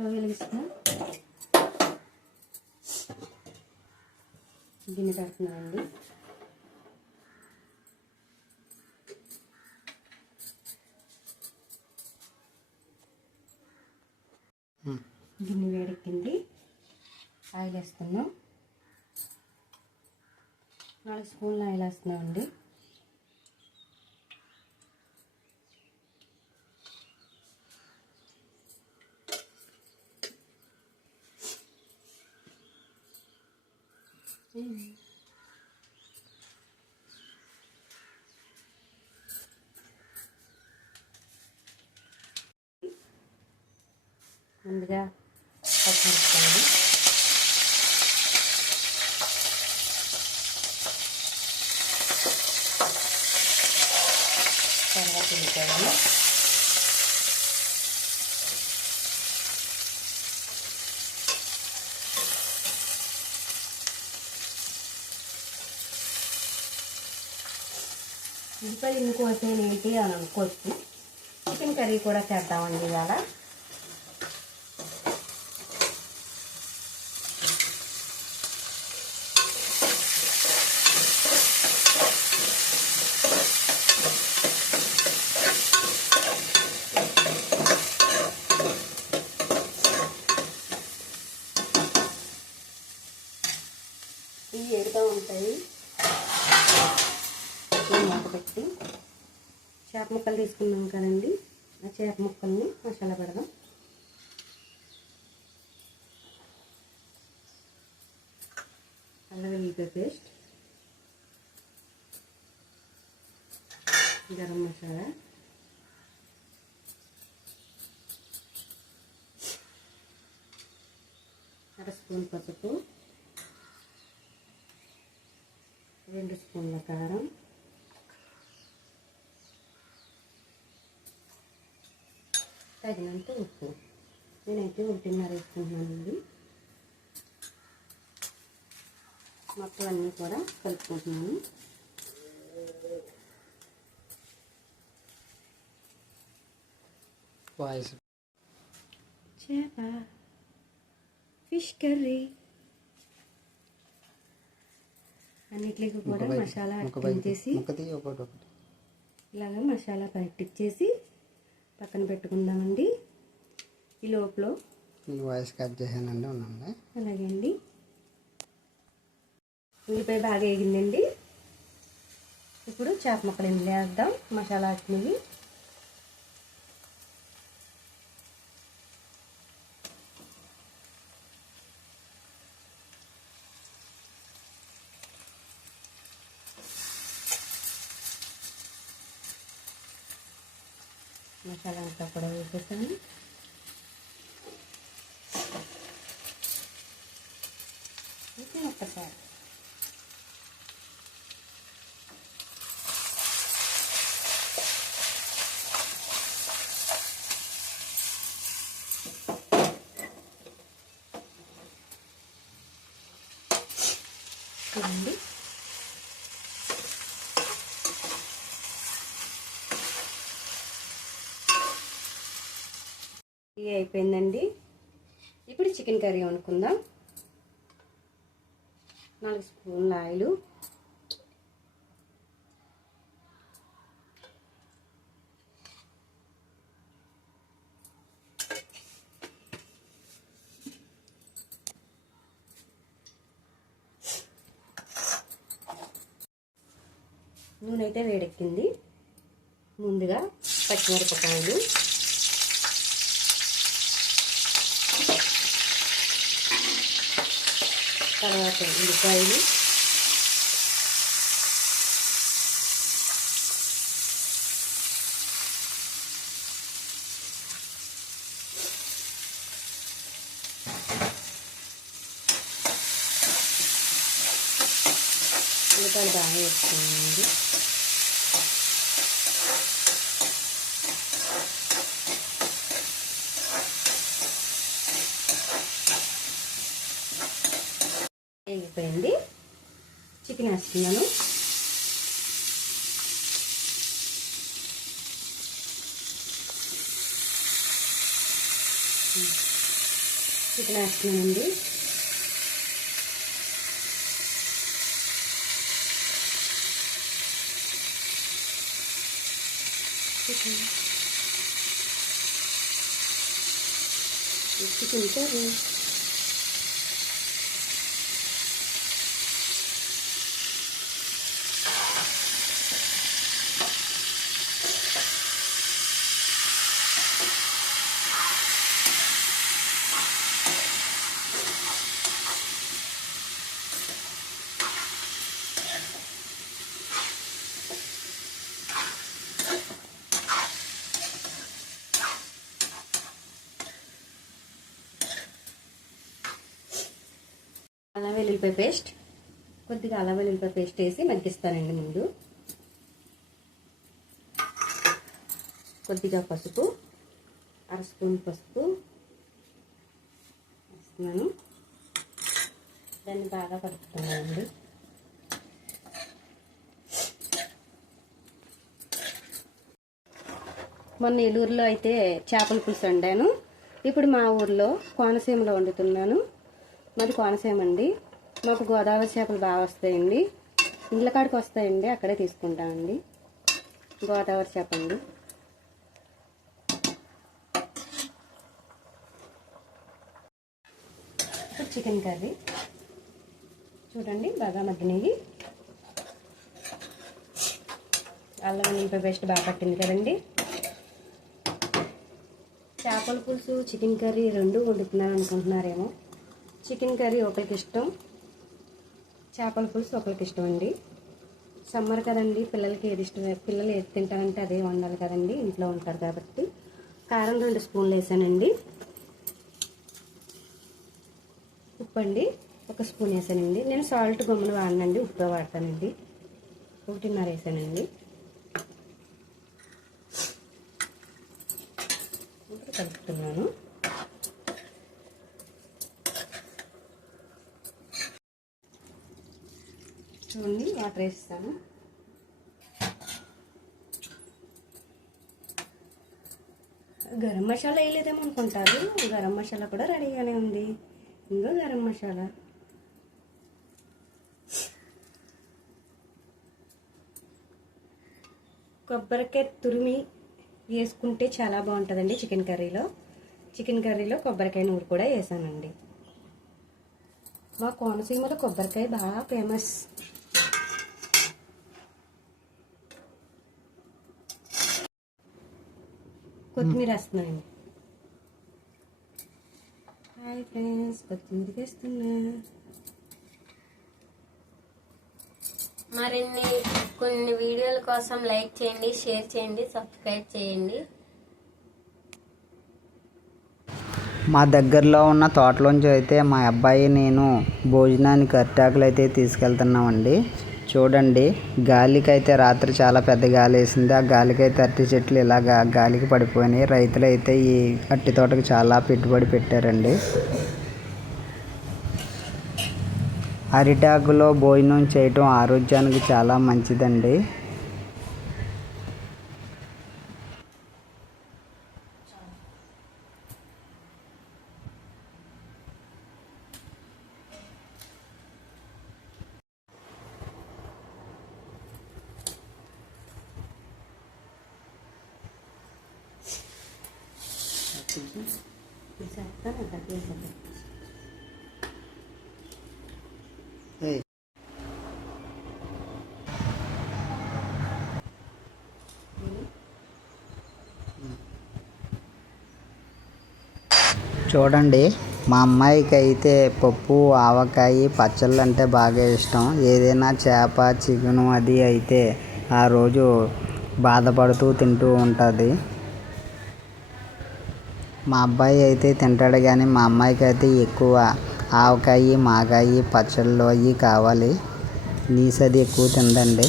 Stove వెలిగిస్తున్నాం. గిన్నె పెడుతున్నామండి. గిన్నె వేడెక్కింది. ఆయిల్ వేస్తున్నాం. 4 స్పూన్ల ఆయిల్ వేస్తున్నామండి. ముందుగా పచ్చిమిరపకాయలు, తర్వాత ఉల్లిపాయలు, ఉల్లిపాయలు ఎందుకు వచ్చాయి ఏంటి అని అనుకోవచ్చు. చికెన్ కర్రీ కూడా చేద్దామండి ఇవాళ. ఇవి ఏడుగా ఉంటాయి. మూత పెట్టి చేప ముక్కలు తీసుకున్నాం కదండి, ఆ చేప ముక్కల్ని మసాలా పెడదాం. అల్లం వెల్లుల్లి పేస్ట్, గరం మసాలా, అర స్పూన్ పసుపు, 2 స్పూన్ల కారం, తగినంత ఉప్పు. నేనైతే 1.5 వేసుకుంటున్నానండి. మొత్తం అన్నీ కూడా కలుపుకుంటున్నాను. చేప ఫిష్ కర్రీ అన్నిటికి కూడా మసాలా పట్టించేసి ఇలాగ మసాలా పట్టించేసి పక్కన పెట్టుకుందామండి. ఈ లోపల వాయిస్ కట్ చేసానండి. ఉన్నాండి. అలాగే అండి. ఉల్లిపాయ బాగా వేగిందండి. ఇప్పుడు చేప ముక్కలు ఇందులో వేద్దాం. మసాలా వేసినవి మసాలా అంతా కూడా వేసేసాను. ఒక్కసారి చూడండి. ఇది అయిపోయిందండి. ఇప్పుడు చికెన్ కర్రీ వండుకుందాం. 4 స్పూన్ల ఆయిల్, నూనె అయితే వేడెక్కింది. ముందుగా పచ్చిమిరపకాయలు, తర్వాత ఉల్లిపాయలు, ఉల్లిపాయలు బాగా వేసుకోండి. వేగిపోయింది. చికెన్ వేస్తున్నాను. చికెన్ వేస్తున్నానండి. చికెన్ కర్రీ అల్లం వెల్లుల్లిపాయ పేస్ట్, కొద్దిగా అల్లం వెల్లుల్లిపాయ పేస్ట్ వేసి మగ్గిస్తానండి. ముందు కొద్దిగా పసుపు, 1/2 స్పూన్ పసుపు వేస్తున్నాను. దాన్ని బాగా కలుపుతున్నానండి. మొన్న ఏలూరులో అయితే చేపల పులుసు వండాను. ఇప్పుడు మా ఊర్లో కోనసీమలో వండుతున్నాను. మాది కోనసీమ అండి. మాకు గోదావరి చేపలు బాగా వస్తాయండి. ఇండ్ల కాడికి వస్తాయండి, అక్కడే తీసుకుంటామండి. గోదావరి చేప అండి. ఇప్పుడు చికెన్ కర్రీ చూడండి, బాగా మగ్గినవి. అల్లం వెల్లుల్లిపాయ పేస్ట్ బాగా పట్టింది కదండి. చేపల పులుసు, చికెన్ కర్రీ రెండు వండుతున్నాను అనుకుంటున్నారేమో. చికెన్ కర్రీ ఒకరికి ఇష్టం, చేపల పులుసు ఒకరికి ఇష్టం అండి. సమ్మర్ కదండి, పిల్లలకి ఏది ఇష్టం, పిల్లలు ఏది తింటారంటే అదే వండాలి కదండి, ఇంట్లో ఉంటారు కాబట్టి. కారం 2 స్పూన్లు వేసానండి. ఉప్పు అండి 1 స్పూన్ వేసానండి. నేను సాల్ట్ గమ్ములు వాడనండి, ఉప్పు వాడతానండి. 1.5 వేసానండి. ఇప్పుడు కలుపుతున్నాను. చూడండి, వాటర్ వేస్తాను. గరం మసాలా వేయలేదేమో అనుకుంటారు. గరం మసాలా కూడా రెడీగానే ఉంది. ఇంకో గరం మసాలా, కొబ్బరికాయ తురిమి వేసుకుంటే చాలా బాగుంటుందండి చికెన్ కర్రీలో. చికెన్ కర్రీలో కొబ్బరికాయ నూరు కూడా వేసానండి. మా కోనసీమలో కొబ్బరికాయ బాగా ఫేమస్. కొత్తిమీర వేస్తున్నానండి. హాయ్ ఫ్రెండ్స్, కొత్తిమీర వేస్తున్నా. కొన్ని వీడియోల కోసం లైక్ చేయండి, షేర్ చేయండి, సబ్స్క్రైబ్ చేయండి. మా దగ్గరలో ఉన్న తోటలోంచి అయితే మా అబ్బాయి నేను భోజనానికి అరిటాకులు అయితే తీసుకెళ్తున్నామండి. చూడండి, గాలికి అయితే రాత్రి చాలా పెద్ద గాలి వేసింది. ఆ గాలికి అయితే అరటి చెట్లు ఇలాగా గాలికి పడిపోయినాయి. రైతులు అయితే ఈ అరటి తోటకు చాలా పెట్టుబడి పెట్టారండి. అరిటాకులో భోజనం చేయటం ఆరోగ్యానికి చాలా మంచిదండి. చూడండి, మా అమ్మాయికి అయితే పప్పు, ఆవకాయ, పచ్చళ్ళు అంటే బాగా ఇష్టం. ఏదైనా చేప, చికెను అది అయితే ఆ రోజు బాధపడుతూ తింటూ ఉంటుంది. మా అబ్బాయి అయితే తింటాడు, కానీ మా అమ్మాయికి అయితే ఎక్కువ ఆవకాయ, మాగాయి, పచ్చళ్ళు అవి కావాలి. నీసు అది ఎక్కువ తిందండి.